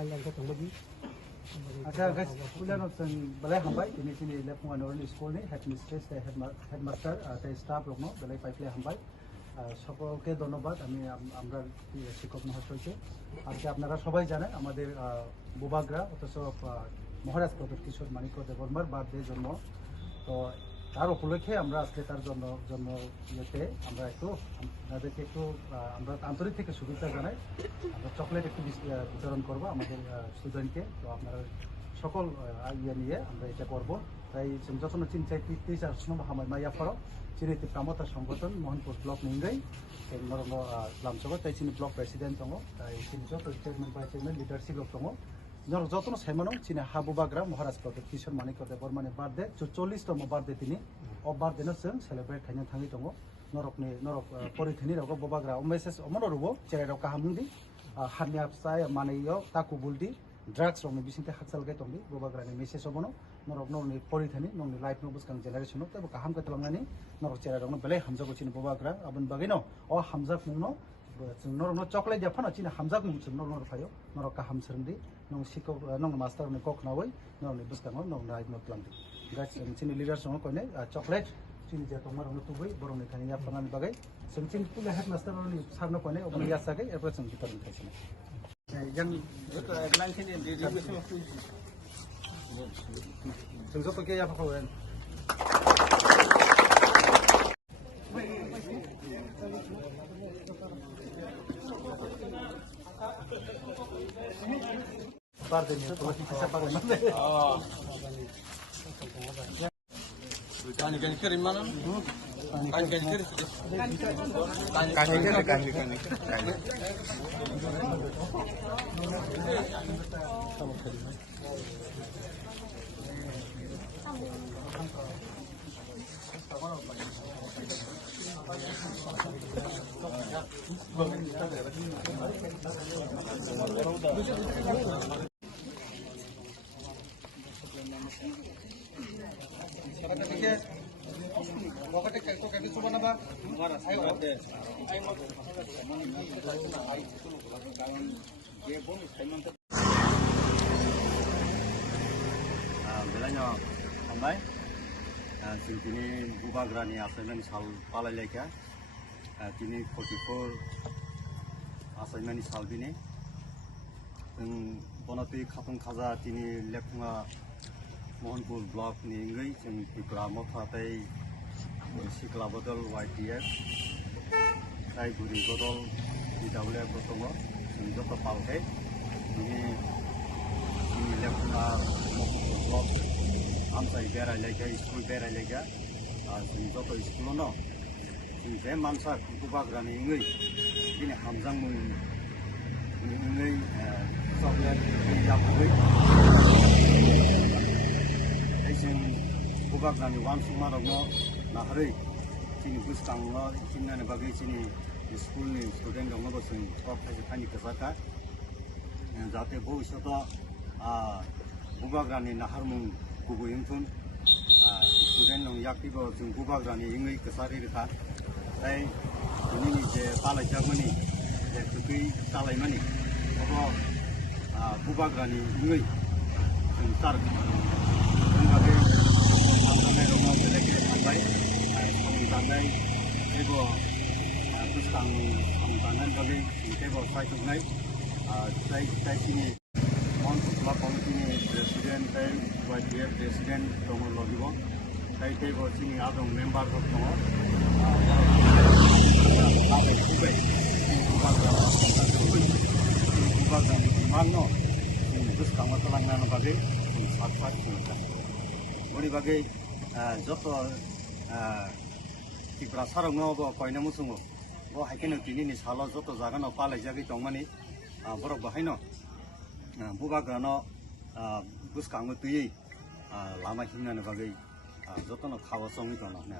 Acha guys, pulan of balai hambai ini sini lepung anuran school ni headmistress headmaster tei staff rok no balai pipeline hambai সকলকে ধন্যবাদ আমি আমরা শিক্ষক মহাশয়কে আজকে আপনারা সবাই জানেন আমাদের বুবাগ্রা অথচ মহারাজ প্রদত্ত কিশোর মানিক্য দেববর্মার বার্থডে জন্ম তো তার উপলক্ষে আমরা আজকে তার জন্ম ইয়েতে আমরা একটু আপনাদেরকে একটু আমরা আন্তরিক থেকে শুভেচ্ছা জানাই আমরা চকলেট একটু বিতরণ করবো আমাদের স্টুডেন্টকে তো আপনারা সকল ইয়ে নিয়ে আমরা এটা করবো তাই যখন চিন্তায় 30 নম্বর হামাই মাইয়া ফরক চিনি প্রামতা সংগঠন মোহনপুর ব্লক নিঙ্গাই নরঙ্গ লামসগো তাই চিনি ব্লক প্রেসিডেন্ট দङ তাই চিনি যত চেয়ারম্যান ভাইস চেয়ারম্যাन লিডাरशिप दङ যতন সাইমানো চিনি হাবুবাগ্রা মহারাজ প্রদত্ত কিশোর মানিক্য দেববর্মাनि বার্থডे 44তম বার্থডे তিনি অ বার্থডे जों सेलिब्रेट खालामनो थाङै दङ नरक परिथनि रग बुबाग्रा मेसेज अमनरुबो जेराव काहामुंदि हानिया फिसाय मानैयो ताकु बुलदि ड्राग्स रंनि बिसिंते हाकसाल गे दंदि बुबाग्रानि मेसेज अबनो नरक नरनि परिथनि नरनि लाइफ नो बुसकां जेनारेशन तब काहाम गतलांनानि नरक जेराव बेले हामजागो चिनि बुबाग्रा अबन बागैनो अ हामजा खुंनो नरनो चॉकलेट जाफानो चिनि हामजा खुं नरनो फायो नरक काहाम सरंदि नंग शिक्षक नंग मास्टर ने कोखनावै नरनि बुसकां नरनि लाइफ नो प्लांदि गाइस चिनि लिडार्स दङ कोने चॉकलेट चिनि जे तमारनो तुबै बरंनि खानि याफानानि बागै जों चिनि पुले हेडमास्टर नि सारनो कोने अबन यासागै एप्रोच जों बितरन खायसनो yang itu lain sini di besok waktu जों pakai apa kawan parte ni kalau kita pakai mana kan kirim mana kan kirim Bilanya Ambai, sini Bubagrani assignment sal palai leka, sini 44 assignment sal bini, bonati kapung kaza sini lepunga Mohanpur block ni ingai, sini pikra mothatai sikla botol YTS, sai guri botol di dawle botongo, sini joko palkai, ini lepunga blok amsai berai lega school berai lega sing joto school no sing je mansa Bubagrani ingui ini hamjang mun ingui chocolate japui sing Bubagrani wan sumar no nahari sing buskang no singane bagi sini school ni student dong no sing top khani kesaka jate bhobishyoto Bubagrani naharmung kubuyungtun student nong yaktibo जों Bubagrani ingui kesari rekha tai ini je palai jagmani je tukui talaimani obo Bubagrani ingui जों tar bagai amane dong beleke ambai ambangai ebo bustang ambangan bagai ebo saitunai tai sini Mohanpur Committee President dan YTF President dong logibo, saya tebo sini ada member dong, mana, terus kamu telangan bagai saat kita, beri bagai joto tikra sarang ngobo kau ini musuh, bo hakian ini salah joto jangan opal aja gitu mani, borok bahino. Bubagrano buskang tui lama hingga bagai jotono kawa songi tono ne